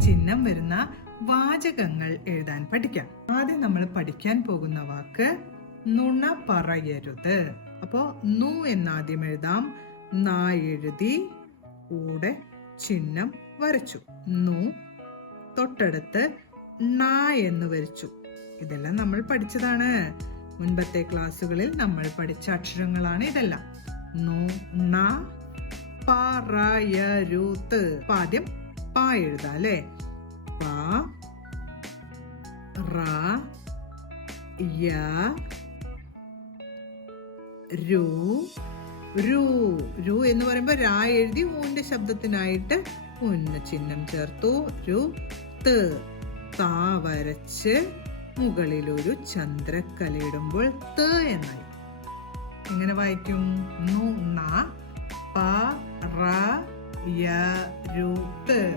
ചിഹ്നം വരുന്ന വാചകങ്ങൾ എഴുതാൻ പഠിക്കാം. ആദ്യം നമ്മൾ പഠിക്കാൻ പോകുന്ന വാക്ക് നുണ പറയരുത്. അപ്പോ നു എന്നാദ്യം എഴുതാം. നാ എഴുതി കൂടെ ചിഹ്നം വരച്ചു. നു. തൊട്ടടുത്ത് ന എന്ന് വരച്ചു. ഇതെല്ലാം നമ്മൾ പഠിച്ചതാണ്. മുൻപത്തെ ക്ലാസ്സുകളിൽ നമ്മൾ പഠിച്ച അക്ഷരങ്ങളാണ് ഇതെല്ലാം. നു, ന, പറയരുത്. ആദ്യം പ എഴുതാം അല്ലേ. പ, റ, യ, രു, രു. രു എന്ന് പറയുമ്പോൾ രാ എഴുതി ഊന്റെ ശബ്ദത്തിനായിട്ട് ഊന്ന് ചിഹ്നം ചേർത്തു. രു, ത്. താ വരച്ച് മുകളിൽ ഒരു ചന്ദ്രക്കലയിടുമ്പോൾ ത് എന്നായി. എങ്ങനെ വായിക്കും? നു, ന, പ, റ, യ, രു, ത്.